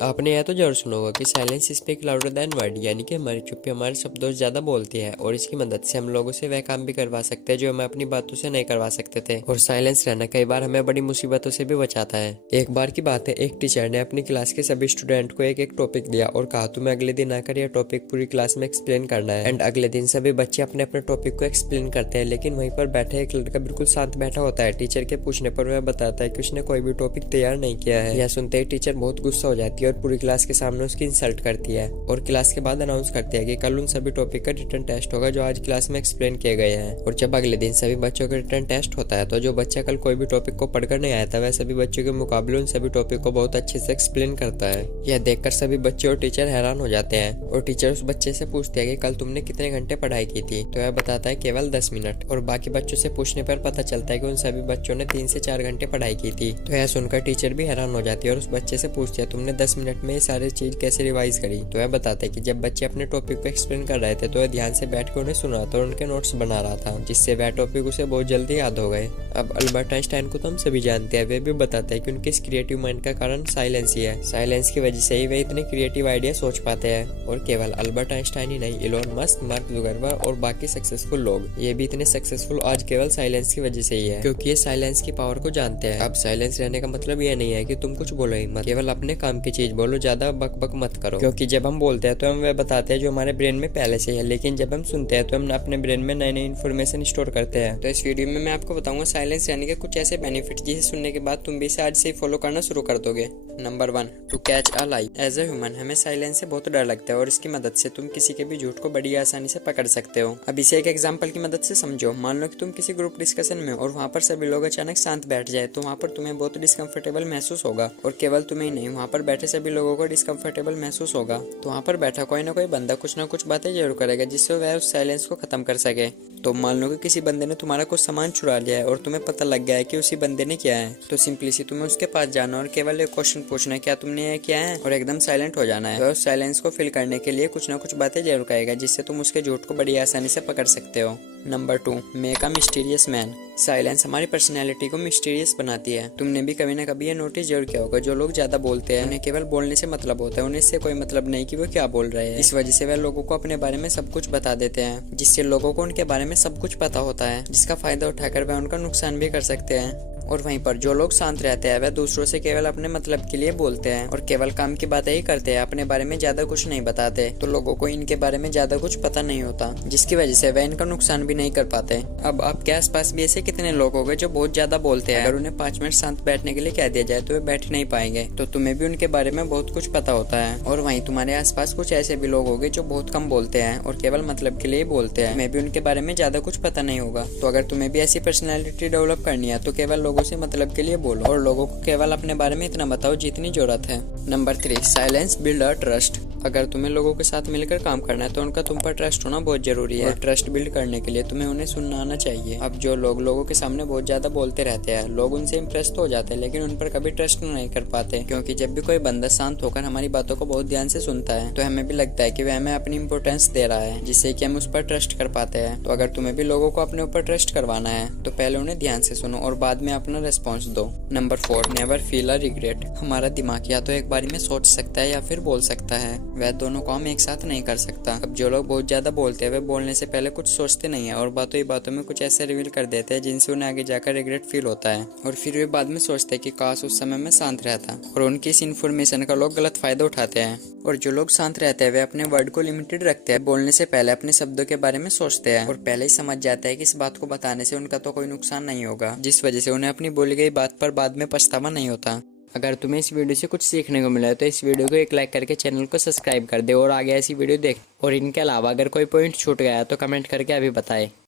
आपने यह तो जरूर सुना होगा कि silence speak louder than word, यानी कि हमारी चुप्पी हमारे शब्दों से ज्यादा बोलती है और इसकी मदद से हम लोगों से वह काम भी करवा सकते हैं जो हमें अपनी बातों से नहीं करवा सकते थे। और साइलेंस रहना कई बार हमें बड़ी मुसीबतों से भी बचाता है। एक बार की बात है, एक टीचर ने अपनी क्लास के सभी स्टूडेंट को एक एक टॉपिक दिया और कहा तुम्हें अगले दिन आकर यह टॉपिक पूरी क्लास में एक्सप्लेन करना है। एंड अगले दिन सभी बच्चे अपने अपने टॉपिक को एक्सप्लेन करते हैं, लेकिन वहीं पर बैठे एक लड़का बिल्कुल शांत बैठा होता है। टीचर के पूछने पर वह बताता है कि उसने कोई भी टॉपिक तैयार नहीं किया है। यह सुनते ही टीचर बहुत गुस्सा हो जाती है और पूरी क्लास के सामने उसकी इंसल्ट करती है और क्लास के बाद अनाउंस करती है कि कल उन सभी टॉपिक का रिटन टेस्ट होगा जो आज क्लास में एक्सप्लेन किए गए हैं। और जब अगले दिन सभी बच्चों का रिटन टेस्ट होता है तो जो बच्चा कल कोई भी टॉपिक को पढ़कर नहीं आया था वह सभी बच्चों के मुकाबले उन सभी टॉपिक को बहुत अच्छे से एक्सप्लेन करता है। यह देखकर सभी बच्चे और टीचर हैरान हो जाते हैं और टीचर उस बच्चे से पूछते हैं कि कल तुमने कितने घंटे पढ़ाई की थी, तो वह बताता है केवल 10 मिनट। और बाकी बच्चों से पूछने पर पता चलता है कि उन सभी बच्चों ने 3 से 4 घंटे पढ़ाई की थी। तो यह सुनकर टीचर भी हैरान हो जाती है और उस बच्चे से पूछती है तुमने 10 मिनट में ये सारी चीज कैसे रिवाइज करी। तो वह बताते हैं कि जब बच्चे अपने टॉपिक को एक्सप्लेन कर रहे थे तो वह ध्यान से बैठ कर उन्हें सुन रहा था और उनके नोट्स बना रहा था, जिससे वह टॉपिक उसे बहुत जल्दी याद हो गए। अब अल्बर्ट आइंस्टाइन को तो हम सभी जानते हैं, वे भी बताते हैं कि उनके इस क्रिएटिव माइंड का कारण साइलेंस ही है। साइलेंस की वजह से ही वे इतने क्रिएटिव आइडिया सोच पाते हैं। और केवल अल्बर्ट आइंस्टाइन ही नहीं, इलोन मस्क, मार्क जुकरबर्ग और बाकी सक्सेसफुल लोग ये भी इतने सक्सेसफुल आज केवल साइलेंस की वजह से ही है, क्योंकि ये साइलेंस की पावर को जानते हैं। अब साइलेंस रहने का मतलब ये नहीं है कि तुम कुछ बोलो ही मत, केवल अपने काम की चीज बोलो, ज्यादा बक बक मत करो। क्योंकि जब हम बोलते हैं तो हम वह बताते हैं जो हमारे ब्रेन में पहले से है, लेकिन जब हम सुनते हैं तो हम अपने ब्रेन में नई नई इन्फॉर्मेशन स्टोर करते हैं। तो इस वीडियो में मैं आपको बताऊंगा साइलेंस रहने के कुछ ऐसे बेनिफिट जिसे सुनने के बाद तुम भी इसे आज से ही फॉलो करना शुरू कर दोगे। Number 1, to catch a lie. As a human हमें साइलेंस से बहुत डर लगता है और इसकी मदद से तुम किसी के भी झूठ को बड़ी आसानी से पकड़ सकते हो। अब इसे एक एग्जांपल की मदद से समझो। मान लो कि तुम किसी ग्रुप डिस्कशन में और वहाँ पर सभी लोग अचानक शांत बैठ जाए तो वहाँ पर तुम्हें बहुत डिस्कम्फर्टेबल महसूस होगा। और केवल तुम्हें ही नहीं, वहाँ पर बैठे सभी लोगों को डिस्कम्फर्टेबल महसूस होगा। तो वहाँ पर बैठा कोई ना कोई बंदा कुछ ना कुछ बातें जरूर करेगा जिससे वह उस साइलेंस को खत्म कर सके। तो मान लो कि किसी बंदे ने तुम्हारा कुछ सामान चुरा लिया है और तुम्हें पता लग गया है कि उसी बंदे ने किया है, तो सिंपली सी तुम्हें उसके पास जाना और केवल एक क्वेश्चन पूछना है क्या तुमने ये किया है, और एकदम साइलेंट हो जाना है। तो उस साइलेंस को फिल करने के लिए कुछ ना कुछ बातें जरूर कहेगा जिससे तुम उसके झूठ को बड़ी आसानी से पकड़ सकते हो। Number 2, make a mysterious man. Silence हमारी पर्सनैलिटी को मिस्टीरियस बनाती है। तुमने भी कभी ना कभी ये नोटिस जरूर किया होगा, जो लोग ज्यादा बोलते हैं उन्हें केवल बोलने से मतलब होता है, उन्हें इससे कोई मतलब नहीं कि वो क्या बोल रहे हैं। इस वजह से वे लोगों को अपने बारे में सब कुछ बता देते हैं, जिससे लोगों को उनके बारे में सब कुछ पता होता है, जिसका फायदा उठाकर वे उनका नुकसान भी कर सकते हैं। और वहीं पर जो लोग शांत रहते हैं वह दूसरों से केवल अपने मतलब के लिए बोलते हैं और केवल काम की बातें ही करते हैं, अपने बारे में ज्यादा कुछ नहीं बताते। तो लोगों को इनके बारे में ज्यादा कुछ पता नहीं होता, जिसकी वजह से वह इनका नुकसान भी नहीं कर पाते। अब आपके आसपास भी ऐसे कितने लोग होंगे जो बहुत ज्यादा बोलते हैं। अगर उन्हें 5 मिनट शांत बैठने के लिए कह दिया जाए तो वे बैठ नहीं पाएंगे। तो तुम्हें भी उनके बारे में बहुत कुछ पता होता है। और वहीं तुम्हारे आसपास कुछ ऐसे भी लोग होंगे जो बहुत कम बोलते हैं और केवल मतलब के लिए बोलते हैं, तुम्हें भी उनके बारे में ज्यादा कुछ पता नहीं होगा। तो अगर तुम्हें भी ऐसी पर्सनैलिटी डेवलप करनी है तो केवल लोगों से मतलब के लिए बोलो और लोगों को केवल अपने बारे में इतना बताओ जितनी जरूरत है। Number 3, silence build a trust. अगर तुम्हें लोगों के साथ मिलकर काम करना है तो उनका तुम पर ट्रस्ट होना बहुत जरूरी है। और ट्रस्ट बिल्ड करने के लिए तुम्हें उन्हें सुनना आना चाहिए। अब जो लोग लोगों के सामने बहुत ज्यादा बोलते रहते हैं, लोग उनसे इम्प्रेस तो हो जाते हैं लेकिन उन पर कभी ट्रस्ट नहीं कर पाते, क्योंकि जब भी कोई बंदा शांत होकर हमारी बातों को बहुत ध्यान से सुनता है तो हमें भी लगता है कि वह हमें अपनी इंपोर्टेंस दे रहा है, जिससे कि हम उस पर ट्रस्ट कर पाते हैं। तो अगर तुम्हें भी लोगों को अपने ऊपर ट्रस्ट करवाना है तो पहले उन्हें ध्यान से सुनो और बाद में अपना रिस्पॉन्स दो। Number 4, never feel a regret. हमारा दिमाग या तो एक बारी में सोच सकता है या फिर बोल सकता है, वह दोनों काम एक साथ नहीं कर सकता। अब जो लोग बहुत ज्यादा बोलते हैं वे बोलने से पहले कुछ सोचते नहीं है और बातों ही बातों में कुछ ऐसे रिवील कर देते हैं जिनसे उन्हें आगे जाकर रिग्रेट फील होता है। और फिर वे बाद में सोचते हैं कि काश उस समय में शांत रहता, और उनकी इस इन्फॉर्मेशन का लोग गलत फायदा उठाते हैं। और जो लोग शांत रहते हैं वे अपने वर्ड को लिमिटेड रखते हैं, बोलने से पहले अपने शब्दों के बारे में सोचते हैं और पहले ही समझ जाते हैं कि इस बात को बताने से उनका तो कोई नुकसान नहीं होगा, जिस वजह से उन्हें अपनी बोली गई बात पर बाद में पछतावा नहीं होता। अगर तुम्हें इस वीडियो से कुछ सीखने को मिला है तो इस वीडियो को एक लाइक करके चैनल को सब्सक्राइब कर दे और आगे ऐसी वीडियो देख। और इनके अलावा अगर कोई पॉइंट छूट गया तो कमेंट करके अभी बताएं।